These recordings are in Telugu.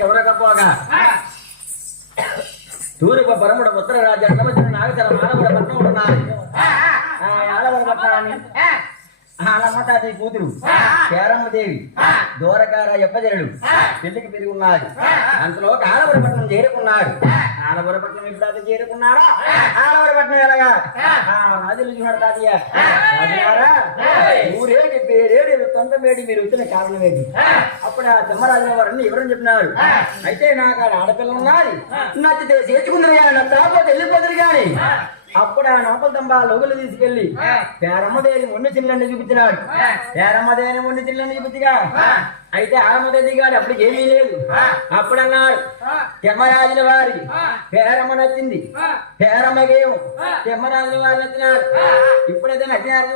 கௌரக்கப்போக தூரப பரமுட புத்திரராஜா நாகசரம் ஆலமுட பத்ம உடனாய் ஆலமுட ఆ ఆడవర పట్నాన్ని ఆలమ్మతాది కూతురు పేరమ్మ దేవి దూరకార ఎప్పజనుడు పెళ్ళికి పెరిగి ఉన్నాడు అంతలో ఆలవరపట్నం చేరుకున్నాడు. ఆలవరపట్నం ఇప్పుడు చేరుకున్నాడా ఆలవరపట్నం ఎలాగా? రాజులు చూసాడు తాతయ్య. ఊరేడి పేరేడి వేడి మీరు వచ్చిన కారణం ఏంటి అప్పుడు ఆ తిమ్మరాజుల వారిని ఎవరని చెప్పినారు. అయితే నాకు ఆడ ఆడపిల్ల ఉన్నది. నచ్చితే చేర్చుకుందరు కానీ నా తాపోతే వెళ్ళిపోతారు కానీ. అప్పుడు ఆ నోపల తంబా లోగులు తీసుకెళ్ళి పేరమ్మదేని ఉండి చిల్లని చూపించినాడు. పేరమ్మదేని ఉండి చిల్లని చూపించగా? అయితే ఆరమ్మదేవి గారు అప్పుడు ఏమీ లేదు. అప్పుడు అన్నాడు తెమ్మరాజుల వారి పేరమ్మ నచ్చింది. పేరమ్మగేమో తెమ్మరాజుల వారు నచ్చినాడు ఇప్పుడైతే నచ్చినారు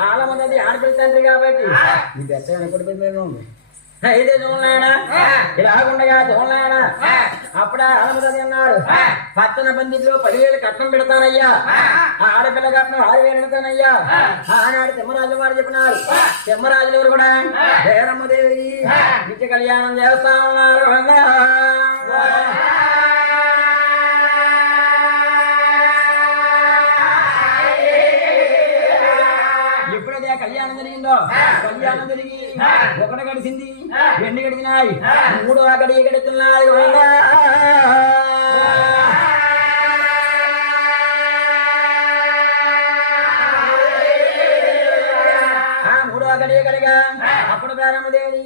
ఆలమ్మది ఆడపిల్ల తండ్రి కాబట్టి నీ పెద్ద అనుకుంటుంది అయితే చూడలేనా ఇలాగుండగా చూడలేనా అప్పుడు ఆడపిల్లది అన్నాడు పచ్చన బందిలో పదివేలు కట్నం పెడతానయ్యా. ఆ. ఆడపిల్ల కట్నం ఆరు వేలు పెడతానయ్యా ఆనాడు తిమ్మరాజు వారు చెప్పినారు. తిమ్మరాజులు ఎవరు కూడా? దేవరమ్మదేవి నిత్య కళ్యాణం చేస్తా ఉన్నారు ఎప్పుడైతే కళ్యాణం జరిగిందో కళ్యాణం జరిగి ఒకటి గడిచింది. రెండు గడిచినాయి? మూడు గడి గడుతున్నాయి మూడో గడి గడిగా అప్పుడు పేరమ్మదేవి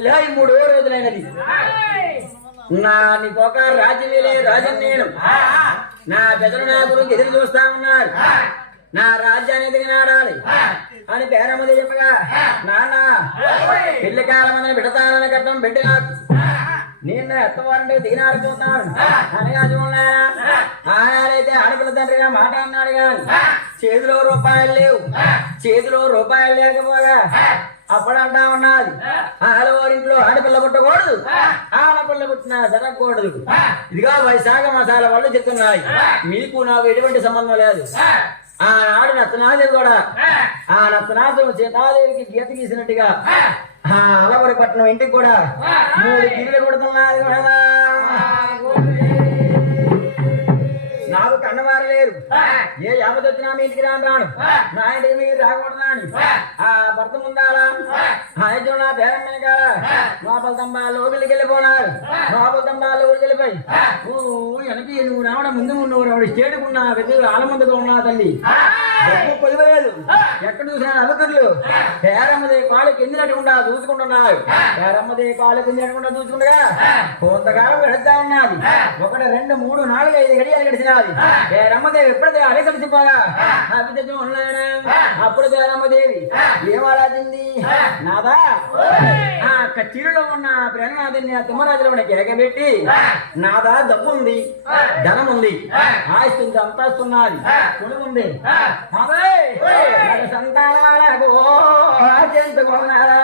ఈ మూడో రోజులైనది. నా నీకొక రాజ్యమేలే రాజు నేను నా పెదలు నా గురించి ఎదురు చూస్తా ఉన్నారు. నా రాజ్యాన్ని ఎదిగినాడాలి అని పేరమ్మది చెప్పగా నాన్న పెళ్ళి కాలం అని బిడతానని కట్టం బిడ్డ నాకు. నేను ఎత్తవారంటే దిగినాడిపోతాను అనగా చూడలేనా ఆనాడైతే ఆడపిల్ల తండ్రిగా మాట అన్నాడు కానీ చేతిలో రూపాయలు లేవు. చేతిలో రూపాయలు లేకపోగా అప్పుడు అంటా ఉన్నది ఆడవారింట్లో ఆడపిల్ల పుట్టకూడదు. ఆడపిల్ల పుట్టినా జరగకూడదు. ఇదిగా వైశాఖ మసాల వాళ్ళు చెప్తున్నాయి. మీకు నాకు ఎటువంటి సంబంధం లేదు. ఆనాడు నత్తనాదేవి కూడా. ఆ. నత్తనాథం సీతాదేవికి గీత గీసినట్టుగా. ఆ. అలవరిపట్నం ఇంటికి కూడా మూడు గిన్నెలు కొడుతున్నది కూడా నాకు కన్నవారు లేరు. ఏ యాపతి వచ్చినా మీ ఇంటికి రాను రాను. నా ఇంటికి మీరు రాకూడదా. అని ఆ భర్త ముందాలా? ఆ యజుడు నా పేరమ్మని కాదా లోపల తంబా లోపలికి వెళ్ళిపోనారు. లోపల తంబా లోపలికి వెళ్ళిపోయి వెనక్కి నువ్వు రావడం ముందు నువ్వు రావడం స్టేటుకున్నా పెద్ద ఆలమందుగా ఉన్నా తల్లి. డబ్బు కొలివలేదు ఎక్కడ చూసినా అలకర్లు పేరమ్మది కాలు కిందినట్టుకుండా చూసుకుంటున్నారు. పేరమ్మది కాలు కిందినట్టుకుండా చూసుకుంటగా? కొంతకాలం గడుస్తా ఉన్నది. ఒకటి రెండు మూడు నాలుగు ఐదు గడియాలు గడిచినది. పేరమ్మదేవి ఎప్పుడైతే అడగలిసిపోగా అభిజం ఉన్నాడు పేరమ్మదేవి ఏమరాజింది నాదా? ఆ కచ్చిరిలో ఉన్న ప్రేమనాథుని ఆ తిమ్మరాజులో ఉన్న కేకబెట్టి నాదా డబ్బు ఉంది ధనం ఉంది ఆస్తి ఉంది అంతస్తున్నది కొడుకు ఉంది సంతానాలకు చెందుకున్నారా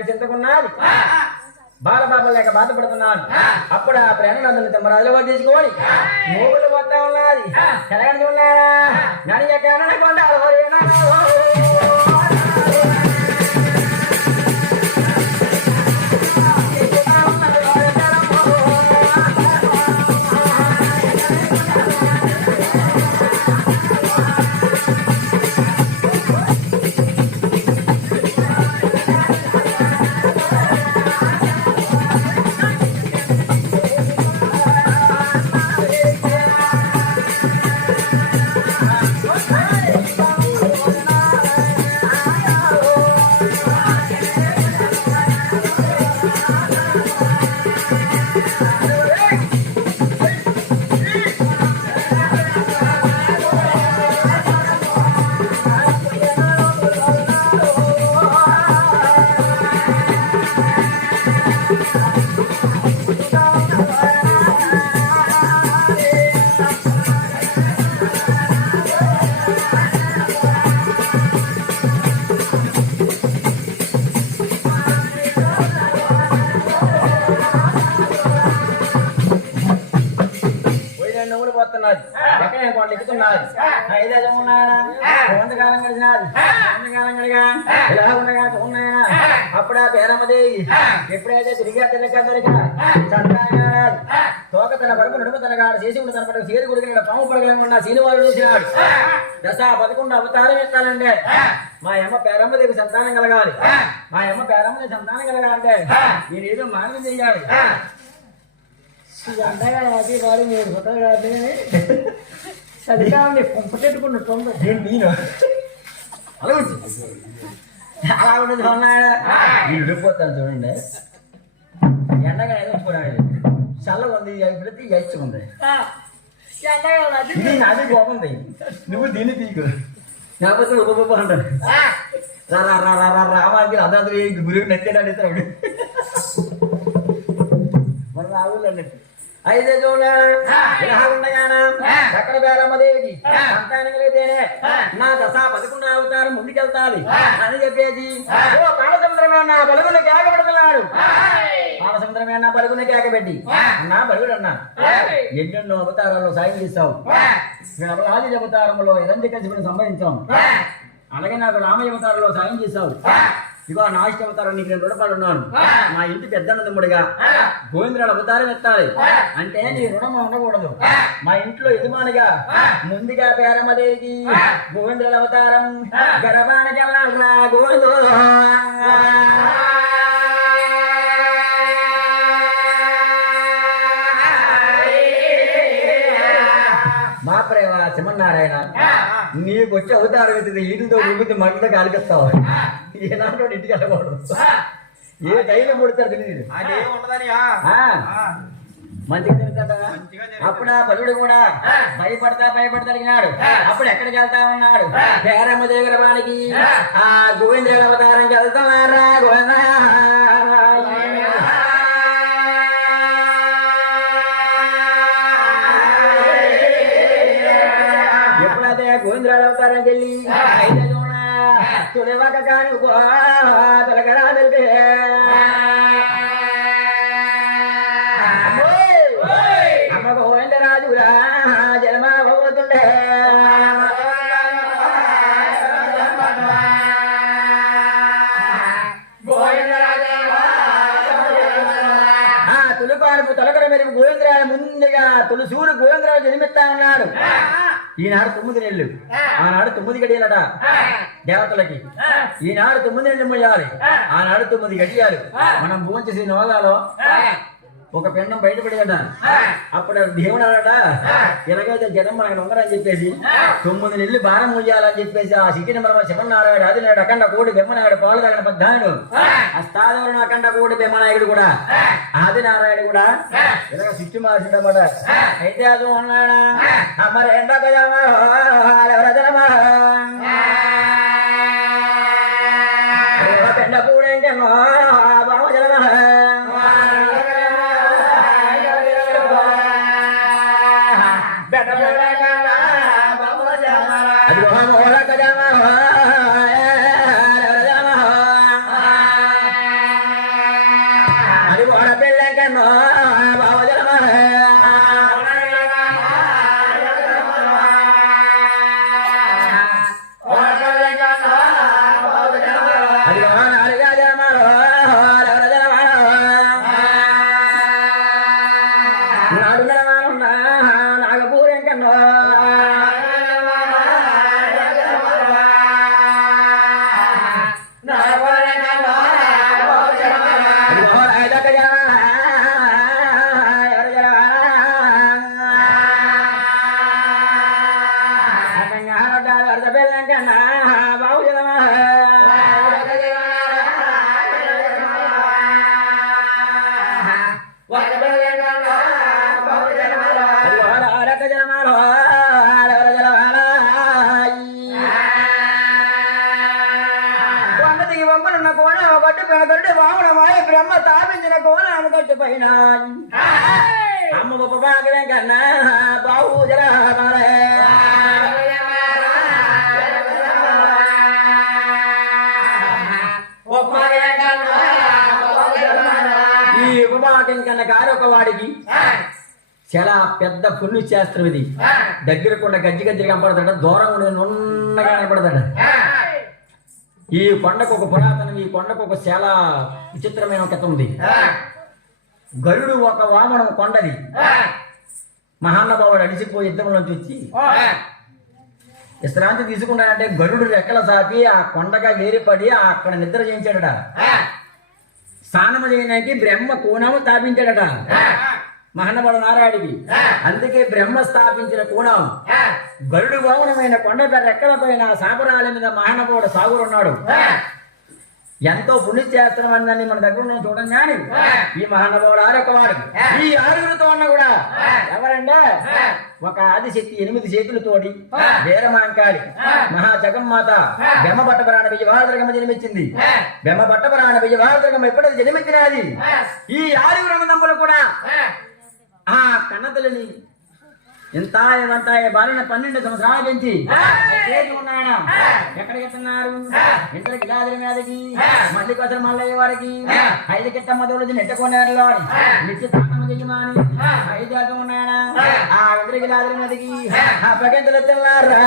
సంతానమనేక చింతకున్నది బాలబాబు లేక బాధపడుతున్నాను అప్పుడు ఆ ప్రేమనందుని తమ్మరాజులో పట్టించుకొని మూగులు వస్తా ఉన్నది. తెలంగాణ ఉన్నాడా నడియ కన్న కొండ వస్తున్నది ఎక్కడ కొండ ఎక్కుతున్నది ఐదేజం ఉన్నాయన కొంతకాలం గడిచినది కొంతకాలం గడిగా ఇలా ఉండగా ఉన్నాయన అప్పుడు ఆ. పేరమ్మదేవి ఎప్పుడైతే తిరిగి తిరిగి తిరిగి సంతానాడు తోక తన వరకు నడుమ తన గాడు చేసి ఉన్న తన పట్ల సీరు గుడికి పాము పడగలను ఉన్న సీనివాడు చూసినాడు. దశ పదకొండు అవతారం ఎత్తాలంటే మా అమ్మ పేరమ్మదేవి సంతానం కలగాలి. మా అమ్మ పేరమ్మదేవి సంతానం కలగాలంటే నేను ఏదో మార్గం చెయ్యాలి అంతగా అది వాడు మీరు ఫోటో కాదు చదివాన్ని పంపటెట్టుకున్న తొందర నేను నేను అలా అలా ఉండదు వెళ్ళిపోతాను చూడండి ఎండగా ఏదో చల్లగా ఉంది ప్రతి ఎచ్చు ఉంది ఇది నాది బాగుంది నువ్వు దీన్ని తీకు లేకపోతే ఉప అంటాడు రా రా రా రా రా రామాకి అదంతా గురువు నచ్చాడు ఇతరుడు రావులు అన్నట్టు అయితే చూడగానా చక్ర బేరమ్మదేవికి సంతానం కలిగితేనే నా దశ పదకొండు అవతారం ముందుకెళ్తాది. అని ఓ పాలసముద్రమే నా బలుగుని కేకబడుతున్నాడు. పాలసముద్రమే నా బలుగుని కేకబెట్టి. నా బలుగుడు అన్నా ఎన్నెన్నో అవతారాల్లో సాయం చేస్తావు నేను ఆది అవతారంలో కలిసి సంబంధించాం అలాగే నాకు రామయ్య అవతారంలో సాయం చేస్తావు ఇగో నా ఇష్ట అవతారం నీకు నేను రుణపడి ఉన్నాను మా ఇంటి పెద్దనందముడిగా గోవింద్రుడు అవతారం ఎత్తాలి. అంటే నీ రుణం ఉండకూడదు మా ఇంట్లో యజమానిగా ముందుగా పేరమదేవి గోవింద్రుడు అవతారం గర్భానికి వెళ్ళాలరా గోవిందు. మా ప్రేమ సింహనారాయణ నీకు వచ్చే అవతారం ఎత్తితే ఈటుతో ఊపితే మగ్గుతో కాలికెత్తావు ఏనాడు ఇంటికి వెళ్ళకూడదు. ఏ ధైర్యం పుడతారు తెలియదు మంచిగా తిరుగుతుందా అప్పుడు ఆ బలుడు కూడా భయపడతా భయపడతా అడిగినాడు. అప్పుడు ఎక్కడికి వెళ్తా ఉన్నాడు? పేరమ్మ దగ్గర వానికి ఆ. గోవింద్రుల అవతారంకి వెళ్తున్నారా? గోవింద? కాను తొలగరా తెలిపే గోవిందరాజురా జన్మ పోతుండే ఆ తులుపానుపు తొలకర మెరుగు గోవిందరాజు ముందుగా తులసూరు గోవిందరాజు జన్మిస్తా ఉన్నాడు. ఈనాడు తొమ్మిది నెలలు. ఆనాడు తొమ్మిది గడియాలట. దేవతలకి. ఈనాడు తొమ్మిది నెలలు మొయ్యాలి ఆనాడు తొమ్మిది గడియాలు. మనం భూంచేసి నోగాలో ఒక పిండం బయటపడేదట. అప్పుడు దేవుడు అన్నాడ ఎలాగైతే జనం మనకు ఉండరని చెప్పేసి తొమ్మిది నెలలు భారం ముయ్యాలని చెప్పేసి ఆ సిక్కిన మన శివనారాయణ అది నాడు అఖండ కోడి బెమ్మనాయుడు పాలు తాగిన పద్దాయుడు ఆ. స్థానంలో అఖండ కోడి బెమ్మనాయుడు కూడా ఆది నారాయణ కూడా ఇలాగ సిక్కి మార్చిండమాట అయితే అది ఉన్నాడా? మరి ఎండక పెండ పైన అమ్మ గొప్ప భాగమే కన్నా బాబు జల ఈ ఉపమాకం కన్నా కారు ఒక వాడికి చాలా పెద్ద పుణ్య శాస్త్రం ఇది. దగ్గర కొండ గజ్జి గజ్జి కనపడతాడ దూరం నున్నగా కనపడతాడ. ఈ కొండకు ఒక పురాతనం ఈ కొండకు ఒక చాలా విచిత్రమైన కథ ఉంది. గరుడు ఒక వామనం కొండది. మహానుభావుడు అడిసిపోయి యుద్ధంలోంచి వచ్చి విశ్రాంతి తీసుకున్నాడంటే గరుడు రెక్కల సాపి ఆ కొండగా వేరుపడి అక్కడ నిద్ర చేయించాడట. స్నానము చేయడానికి బ్రహ్మ కోణము స్థాపించాడట. మహానుభావుడు నారాయణుడికి అందుకే బ్రహ్మ స్థాపించిన కోణం గరుడు వామనమైన కొండ రెక్కల పైన సాపరాల మీద మహానుభావుడు సాగురున్నాడు. ఎంతో పుణ్యశాస్త్రం అన్నది మన దగ్గర ఉన్న చూడండి కానీ ఈ మహానుభావుడు ఆరొకవాడు ఈ ఆరుగురితో ఉన్న కూడా ఎవరంటే ఒక ఆదిశక్తి ఎనిమిది చేతులతోటి వీరమాంకాళి మహా జగన్మాత బెమ్మ పట్టపరాణ విజయవాదరగమ్మ జన్మించింది. బెమ్మ పట్టపరాణ విజయవాదరగమ్మ ఎప్పుడైతే జన్మించినది? ఈ ఆరుగురు కూడా ఆ. కన్నతలని ఎంత ఏమంత బాలిన పన్నెండు సంవత్సరాల నుంచి. ఉన్నాయన? ఎక్కడికి వెళ్తున్నారు ఇంతకి గాదిరి మీదకి మళ్ళీ కోసం మల్లయ్య వారికి ఐదు కిట్ట మొదలు నెట్టుకున్నారు నిత్య స్నానం చెయ్యమని ఐదు దాకా ఉన్నాయన? ఆ ఇంద్రకి గాదిరి మీదకి ఆ పగంతులు తెల్లారా